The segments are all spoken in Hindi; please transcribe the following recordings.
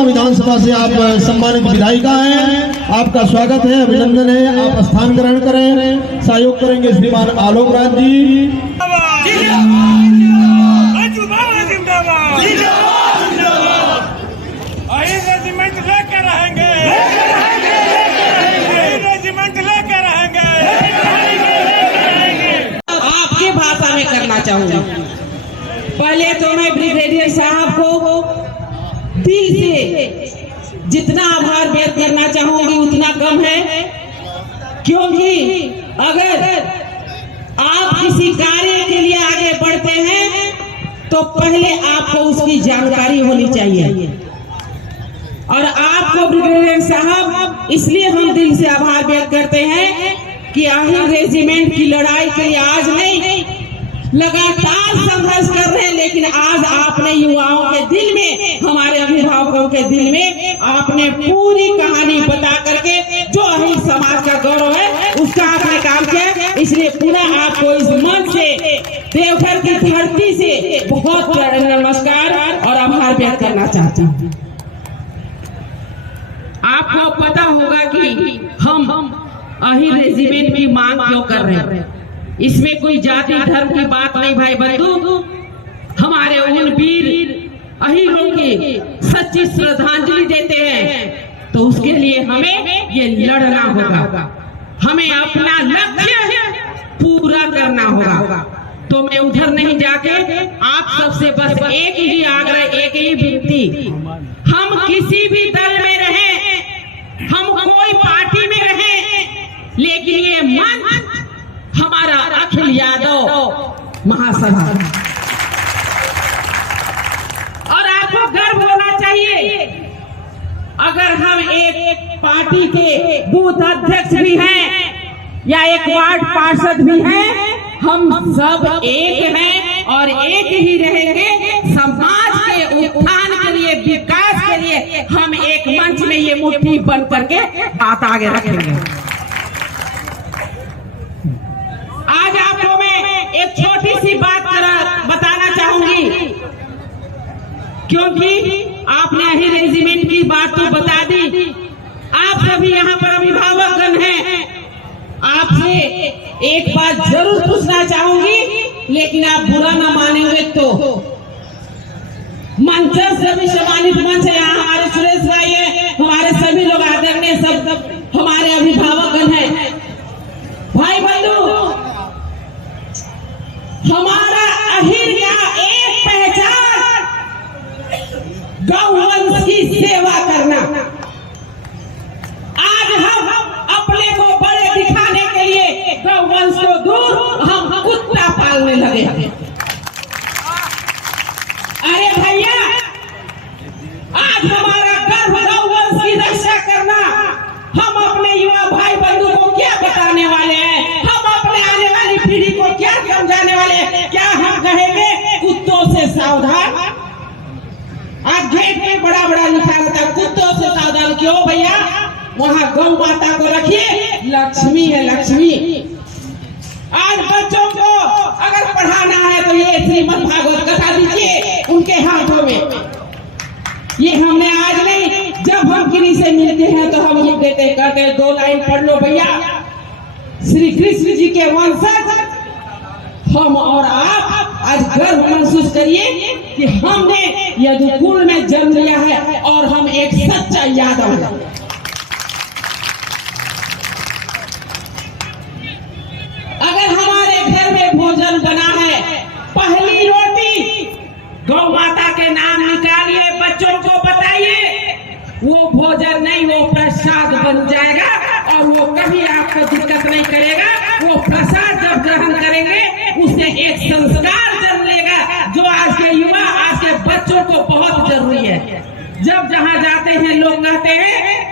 विधानसभा से आप सम्मानित विधायिका हैं, आपका स्वागत है, अभिनंदन है। आप स्थान ग्रहण करें। सहयोग करेंगे श्रीमान आलोक राज जी। रेजिमेंट लेकर रहेंगे, रेजिमेंट लेकर रहेंगे। आपकी भाषा में करना चाहूंगा। पहले तो मैं ब्रिगेडियर साहब को दिल से जितना आभार व्यक्त करना चाहूंगी उतना कम है, क्योंकि अगर आप किसी कार्य के लिए आगे बढ़ते हैं तो पहले आपको उसकी जानकारी होनी चाहिए। और आपको ब्रिगेडियर साहब इसलिए हम दिल से आभार व्यक्त करते हैं कि आहिर रेजिमेंट की लड़ाई के लिए आज नहीं, लगातार संघर्ष कर रहे हैं, लेकिन आज आपने युवाओं के दिल में, हमारे अभिभावकों के दिल में आपने पूरी कहानी बता करके जो अहिर समाज का गौरव है उसका आपने काम किया। इसलिए पुनः आपको इस मंच से, देवघर की धरती से बहुत नमस्कार और आभार व्यक्त करना चाहती हूँ। आपको पता होगा कि हम अहिर रेजिमेंट की मांग क्यों कर रहे हैं। इसमें कोई जाति धर्म की बात नहीं भाई बंधु, हमारे उन वीर अहिरों की सच्ची श्रद्धांजलि देते हैं तो उसके लिए हमें ये लड़ना होगा, हमें अपना लक्ष्य पूरा करना होगा। तो मैं उधर नहीं जाके आप सबसे बस एक ही आग्रह, एक ही विनती, हम किसी भी दल में रहें, हम कोई पार्टी में रहें, लेकिन ये मंच हमारा अखिल यादव महासभा, और आपको गर्व होना चाहिए। अगर हम एक पार्टी के बूथ अध्यक्ष भी हैं या एक वार्ड पार्षद भी हैं, हम सब एक हैं और एक ही रहेंगे। समाज के उत्थान के लिए, विकास के लिए हम एक मंच में ये मुट्ठी बन करके बात आगे रखेंगे। आज आपको मैं एक छोटी सी बात बताना चाहूंगी, क्योंकि आपने अहिर रेजिमेंट की बात तो बता दी। आप सभी यहाँ पर अभिभावकगण हैं, आपसे एक बात जरूर पूछना चाहूंगी, लेकिन आप बुरा ना मानेंगे तो। मंच सभी सम्मानित मंच है, यहाँ हमारे सुरेश भाई है, हमारे सभी लोग आदरणीय सब हमारे अभिभावकगण हैं। भाई बंधु, हमारा अहिर का एक पहचान गौवंश की सेवा करना। आज हम अपने को बड़े दिखाने के लिए गौवंश को दूर हम कुत्ता पालने लगे। अरे भैया, आज हमारा गर्व गौवंश की रक्षा करना। हम अपने युवा भाई बंधु को क्या बताने वाले हैं, हम अपने आने वाली पीढ़ी को क्या समझाने वाले हैं? क्या हम कहेंगे कुत्तों से सावधान? आज गेट में बड़ा बड़ा लिखा रहता है कुत्तों से सावधान। क्यों भैया? वहाँ गौ माता को रखिए, लक्ष्मी है लक्ष्मी। आज बच्चों को अगर पढ़ाना है तो ये श्रीमद् भागवत कथा दीजिए उनके हाथों में। ये हमने आज नहीं, जब हम किन्हीं से मिलते हैं तो हम लोग देते करते 2 लाइन पढ़ लो भैया। श्री कृष्ण जी के वंशज हम और आप आज गर्व महसूस करिए कि हमने यदुकुल में जन्म लिया है और हम एक सच्चा यादव हैं। अगर हमारे घर में भोजन बना है, पहली रोटी गौ माता के नाम निकालिए, बच्चों को बताइए, वो भोजन नहीं, वो प्रसाद बन जाएगा और वो कभी आपको दिक्कत नहीं करेगा। वो प्रसाद जब ग्रहण करेंगे उससे एक संस्कार जन्म लेगा, जो आज के युवा, आज के बच्चों को बहुत जरूरी है। जब जहाँ जाते हैं लोग कहते हैं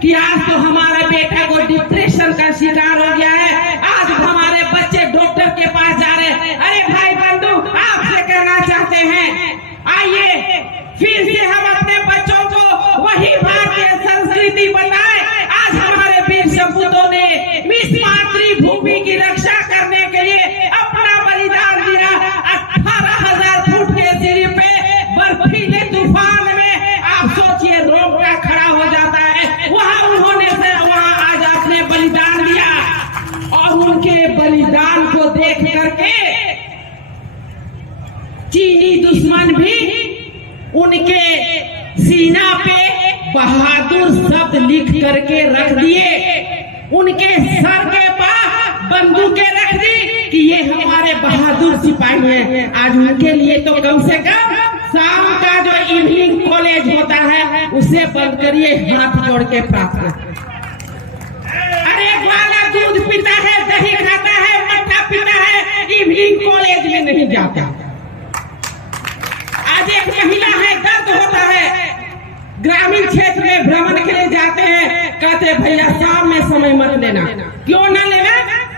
कि आज तो हमारा बेटा को डिप्रेशन का शिकार हो गया है, आज हमारे बच्चे डॉक्टर के पास जा रहे हैं। अरे भाई बंधु, आपसे कहना चाहते हैं, आइए फिर से हम अपने बच्चों को वही भारतीय संस्कृति बताएं। आज हमारे वीर सपूतों ने इस मातृभूमि की रक्षा करने के लिए अपना बलिदान दिया। 18,000 फुट के सीढ़ी पे बर्फीले तूफान में आप सोच दुश्मन भी उनके सीना पे बहादुर शब्द लिख करके रख दिए, उनके सर के पास बंदूकें रख दी कि ये हमारे बहादुर सिपाही हैं। आज उनके लिए तो कम से कम शाम का जो इवनिंग कॉलेज होता है उसे बंद करिए, हाथ जोड़ के प्रार्थना। अरे ग्वाला दूध पीता है, दही खाता है, मट्ठा पीता है, इवनिंग कॉलेज में नहीं जाता। आज एक महिला है, दर्द होता है, ग्रामीण क्षेत्र में भ्रमण के लिए जाते हैं, कहते भैया शाम में समय मत लेना। क्यों ना लेना?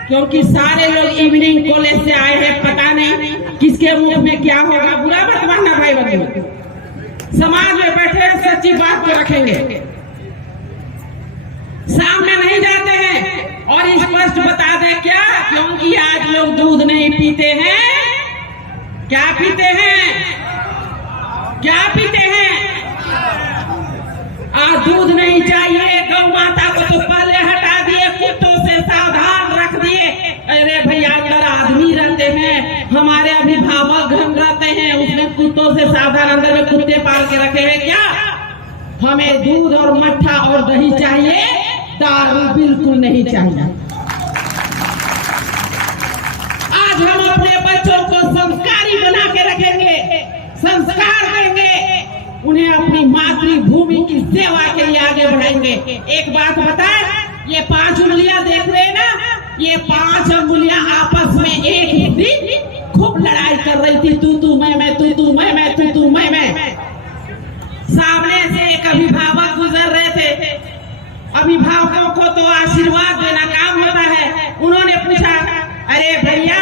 क्योंकि सारे लोग इवनिंग कॉलेज से आए हैं, पता नहीं किसके मुंह में क्या होगा। बुरा मत मानना भाई बंधु, समाज में बैठे हैं, सच्ची बात को रखेंगे। शाम में नहीं जाते हैं और स्पष्ट बता दें क्या? क्योंकि आज लोग दूध नहीं पीते हैं। क्या पीते हैं? क्या पीते हैं? आज दूध नहीं चाहिए, गौ माता को तो पहले हटा दिए, कुत्तों से सावधान रख दिए। अरे भैया अंदर आदमी रहते हैं, हमारे अभिभावक घन रहते हैं, उसमें कुत्तों से सावधान, अंदर में कुत्ते पाल के रखे हैं क्या? हमें दूध और मट्ठा और दही चाहिए, दारू बिल्कुल नहीं चाहिए। आज हम अपने बच्चों को संस्कारी बना के रखेंगे, संस्कार देंगे, उन्हें अपनी मातृभूमि की सेवा के लिए आगे बढ़ाएंगे। एक बात बताएं, ये 5 उंगलियां देख रहे हैं ना, ये 5 उंगलियां आपस में एक दिन खूब लड़ाई कर रही थी, तू मैं, तू मैं, तू मैं। सामने से एक अभिभावक गुजर रहे थे, अभिभावकों को तो आशीर्वाद देना काम होता है। उन्होंने पूछा, अरे भैया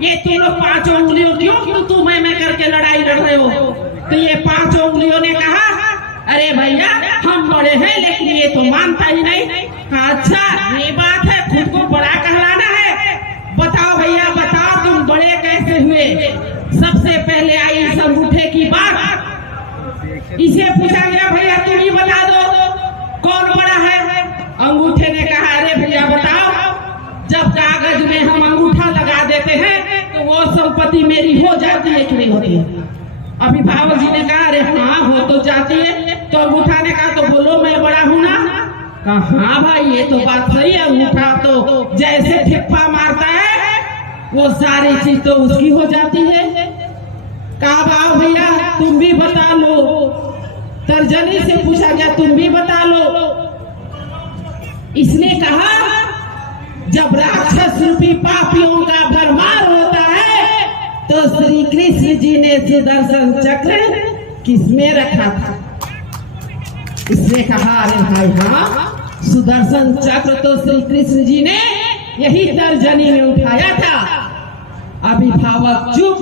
ये तुम लोग 5 उंगलियों क्यों तू मैं करके लड़ाई लड़ रहे हो? तो ये 5 उंगलियों ने कहा, अरे भैया हम बड़े हैं लेकिन ये तो मानता ही नहीं। कहा अच्छा ये बात है, खुद को बड़ा कहलाना है? बताओ भैया बताओ, तुम बड़े कैसे हुए? सबसे पहले आई इस अंगूठे की बात। इसे पूछा गया, भैया तुम ही बता दो कौन बड़ा है? अंगूठे ने कहा, अरे भैया बताओ, जब कागज में हम अंगूठा लगा देते हैं तो वो संपत्ति मेरी हो जाती है कि नहीं होती है? अभिभावक जी ने कहा, अरे हाँ हो तो जाती है। तो अंगूठा ने कहा, तो बोलो मैं बड़ा हूँ ना? कहा हाँ भाई ये तो बात सही है, अंगूठा तो जैसे ठिप्पा मारता है वो सारी चीज तो उसकी हो जाती है। कहा बाबा भैया तुम भी बता लो। तर्जनी से पूछा गया, तुम भी बता लो। इसने कहा, जब राक्षस रूपी पापियों का भरमार होता है तो श्री कृष्ण जी ने सुदर्शन चक्र किसमें रखा था? इसने कहा, अरे भाई हाँ, सुदर्शन चक्र तो श्री कृष्ण जी ने यही तर्जनी में उठाया था। अभिभावक चुप।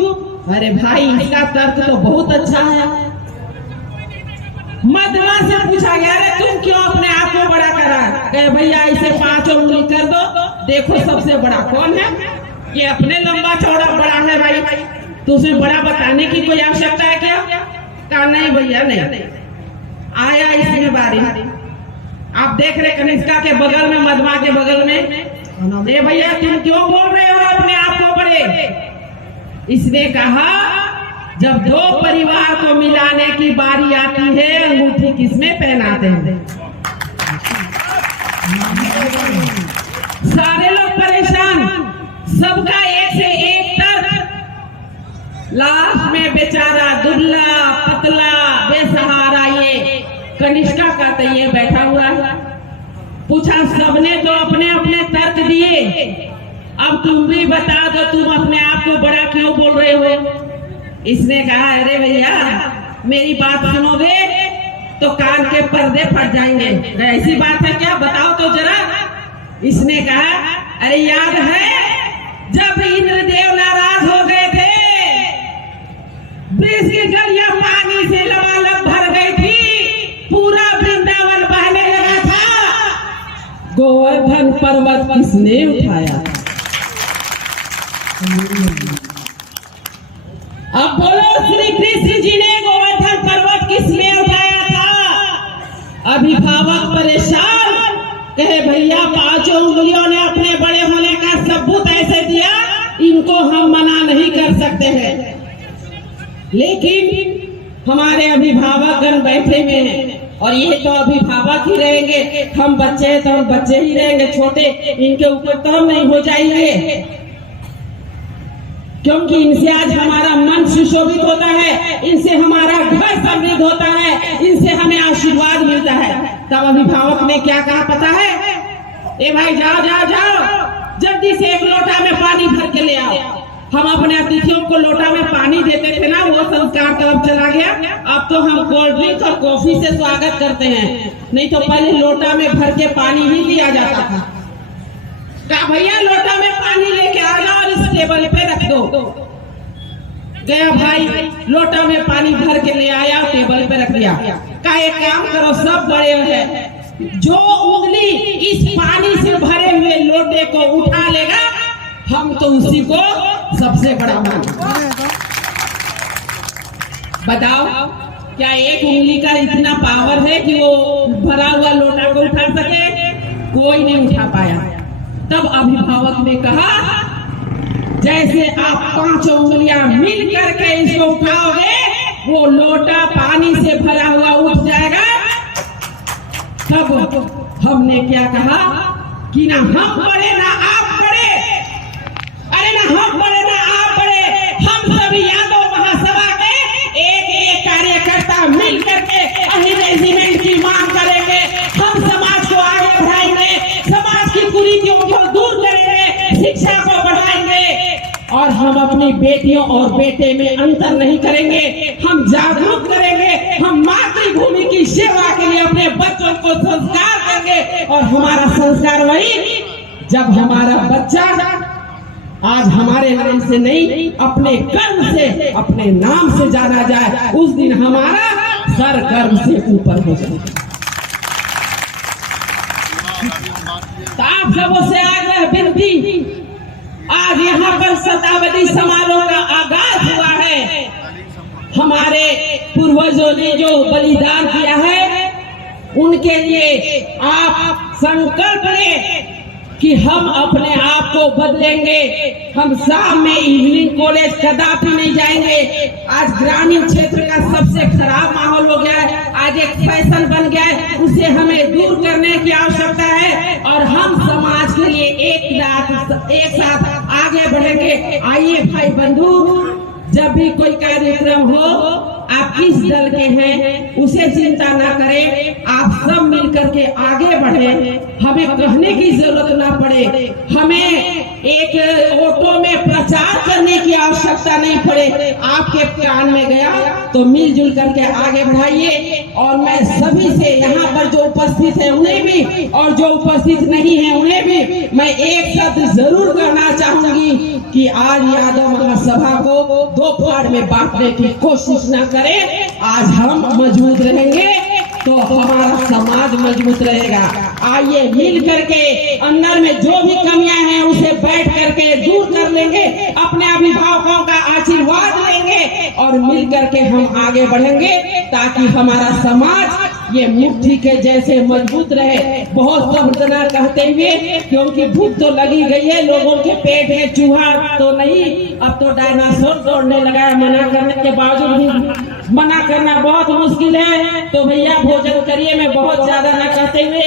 अरे भाई इसका तर्क तो बहुत अच्छा है। मधुआ से पूछा गया, अरे तुम क्यों अपने आप को बड़ा करा? कहे भैया इसे 5 उंगली कर दो, देखो सबसे बड़ा कौन है? ये अपने लंबा चौड़ा बड़ा है भाई, तो उसे बड़ा बताने की कोई आवश्यकता है क्या? कहा नहीं भैया नहीं। आया इसमें बारी, आप देख रहे कनिष्का के बगल में, मधुआ के बगल में, ये भैया तुम क्यों बोल रहे हो अपने आप को बड़े? इसने कहा, जब 2 परिवार को मिलाने की बारी आती है अंगूठी किसमें पहनाते हैं? सारे लोग परेशान, सबका एक से एक तर्क। लास्ट में बेचारा दुबला पतला बेसहारा ये कनिष्का का तो ये बैठा हुआ है। पूछा, सबने तो अपने अपने तर्क दिए, अब तुम भी बता दो तुम अपने आप को बड़ा क्यों बोल रहे हो? इसने कहा, अरे भैया मेरी बात सुनोगे तो कान के पर्दे फट जाएंगे। ऐसी बात है क्या? बताओ तो जरा। इसने कहा, अरे याद है जब इंद्रदेव नाराज हो गए थे, वृष की गलियां पानी से लबालब भर गई थी, पूरा वृंदावन बहने लगा था, गोवर्धन पर्वत किसने उठाया? अब बोलो, श्री कृष्ण जी ने गोवर्धन पर्वत किसने उठाया था? अभिभावक परेशान, कहे भैया 5 उंगलियों ने अपने बड़े होने का सबूत ऐसे दिया, इनको हम मना नहीं कर सकते हैं। लेकिन हमारे अभिभावकगण बैठे हुए हैं और ये तो अभिभावक ही रहेंगे, हम बच्चे हैं तो हम बच्चे ही रहेंगे छोटे, इनके ऊपर तो हम नहीं हो जाएंगे, क्योंकि इनसे आज हमारा मन सुशोभित होता है, इनसे हमारा घर समृद्ध होता है, इनसे हमें आशीर्वाद मिलता है। तब अभिभावक ने क्या कहा पता है? ए भाई जाओ जाओ जाओ, जल्दी से एक लोटा में पानी भर के ले आओ। हम अपने अतिथियों को लोटा में पानी देते थे ना, वो संस्कार तो अब चला गया। अब तो हम कोल्ड ड्रिंक और कॉफी से स्वागत करते हैं, नहीं तो पहले लोटा में भर के पानी ही दिया जाता था। कहा भैया लोटा में पानी लेके आ जाओ और इस टेबल पे रख दो। गया भाई, लोटा में पानी भर के ले आया, टेबल पे रख दिया। कहा एक काम करो, सब बड़े हैं, जो उंगली इस पानी से भरे हुए लोटे को उठा लेगा, हम तो उसी को सबसे बड़ा मानेंगे। बताओ क्या एक उंगली का इतना पावर है कि वो भरा हुआ लोटा को उठा सके? कोई नहीं उठा पाया। तब अभिभावक ने कहा जैसे आप 5 उंगलियां मिल करके इसको उठाओगे, वो लोटा पानी से भरा हुआ उठ जाएगा। तब हमने क्या कहा कि ना हम बड़े ना आप बड़े, अरे ना हम बड़े ना आप बड़े, हम सभी यादव महासभा के एक कार्यकर्ता मिल करके अहिर रेजिमेंट की मांग करेंगे। हम समाज को आगे बढ़ाएंगे, समाज की कुरीतियों को दूर करेंगे, शिक्षा को बढ़ाएंगे और हम अपनी बेटियों और बेटे में अंतर नहीं करेंगे। हम जागरूक करेंगे, हम मातृभूमि की सेवा के लिए अपने बच्चों को संस्कार देंगे। और हमारा संस्कार वही, जब हमारा बच्चा आज हमारे नाम से नहीं अपने कर्म से, अपने नाम से जाना जाए, उस दिन हमारा सर गर्व से ऊपर हो जाए। तो आप सबों से आग्रह विनती, आज यहाँ पर शताब्दी समारोह का आगाज हुआ है। हमारे पूर्वजों ने जो बलिदान दिया है, उनके लिए आप संकल्प लें कि हम अपने आप को बदलेंगे। हम शाम में इवनिंग कॉलेज कदापि नहीं जाएंगे। आज ग्रामीण क्षेत्र का सबसे खराब माहौल हो गया है, आज एक फैशन बन गया है, उसे हमें दूर करने की आवश्यकता है और हम समाज के लिए एक साथ आगे बढ़ेंगे। आइए भाई बंधु, जब भी कोई कार्यक्रम हो, आप किस दल के हैं उसे चिंता ना करें, आप सब मिलकर के आगे बढ़ें। हमें कहने की जरूरत ना पड़े, हमें एक ऑटो में प्रचार करने की आवश्यकता नहीं पड़े। आपके कान में गया तो मिलजुल करके आगे बढ़ाइए। और मैं सभी से यहाँ पर जो उपस्थित है उन्हें भी और जो उपस्थित नहीं है उन्हें भी मैं एक शब्द जरूर कहना चाहूंगी कि आज यादव महासभा को 2 फाड़ में बांटने की कोशिश न करें। आज हम मजबूत रहेंगे तो हमारा समाज मजबूत रहेगा। आइए मिल करके अंदर में जो भी कमियां हैं उसे बैठ करके दूर कर लेंगे, अपने अभिभावकों का आशीर्वाद लेंगे और मिल करके हम आगे बढ़ेंगे, ताकि हमारा समाज ये मुट्ठी के जैसे मजबूत रहे। बहुत संवेदना कहते हुए, क्योंकि भूख तो लगी गई है, लोगों के पेट में चूहा तो नहीं, अब तो डायनासोर दौड़ने लगा है। मना करने के बावजूद भी मना करना बहुत मुश्किल है। तो भैया भोजन करिए, मैं बहुत ज्यादा न कहते हुए